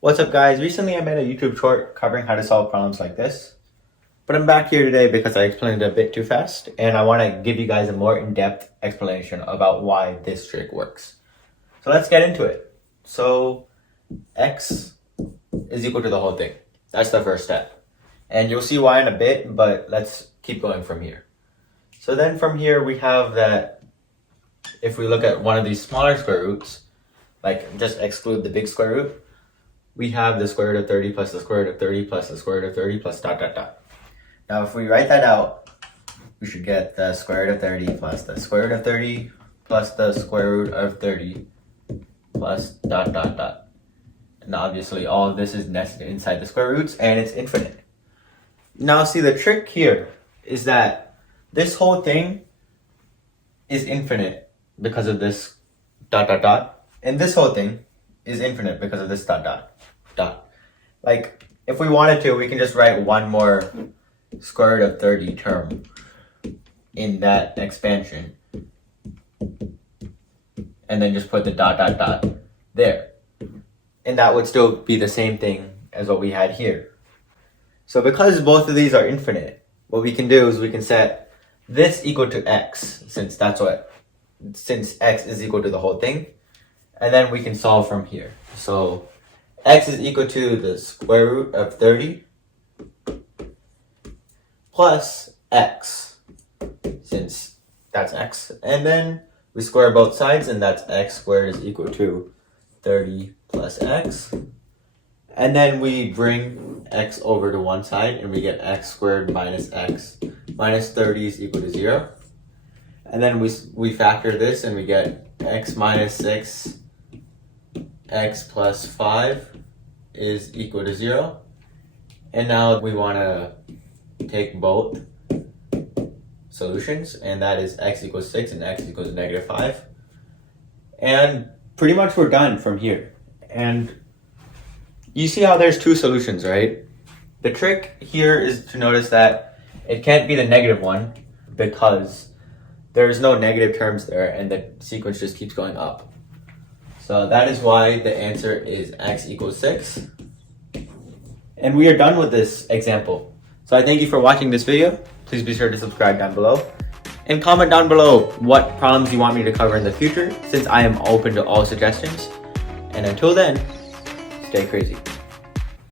What's up, guys? Recently I made a YouTube short covering how to solve problems like this. But I'm back here today because I explained it a bit too fast and I want to give you guys a more in-depth explanation about why this trick works. So let's get into it. So x is equal to the whole thing. That's the first step. And you'll see why in a bit, but let's keep going from here. So then from here we have that if we look at one of these smaller square roots, like just exclude the big square root, we have the square root of 30 plus the square root of 30 plus the square root of 30 plus dot dot dot. Now if we write that out, we should get the square root of 30 plus the square root of 30 plus the square root of 30 plus dot dot dot. And obviously all of this is nested inside the square roots and it's infinite. Now see, the trick here is that this whole thing is infinite because of this dot dot dot, and this whole thing is infinite because of this dot dot dot. Like, if we wanted to, we can just write one more square root of 30 term in that expansion and then just put the dot dot dot there, and that would still be the same thing as what we had here. So because both of these are infinite, what we can do is we can set this equal to x, since x is equal to the whole thing, and then we can solve from here. So x is equal to the square root of 30 plus x, since that's x, and then we square both sides, and that's x squared is equal to 30 plus x, and then we bring x over to one side and we get x squared minus x minus 30 is equal to 0, and then we factor this and we get x minus 6 x plus 5 is equal to 0. And now we want to take both solutions, and that is x equals 6 and x equals negative 5. And pretty much we're done from here. And you see how there's two solutions, right? The trick here is to notice that it can't be the negative one because there's no negative terms there and the sequence just keeps going up. So that is why the answer is x equals 6. And we are done with this example. So I thank you for watching this video. Please be sure to subscribe down below. And comment down below what problems you want me to cover in the future, since I am open to all suggestions. And until then, stay crazy.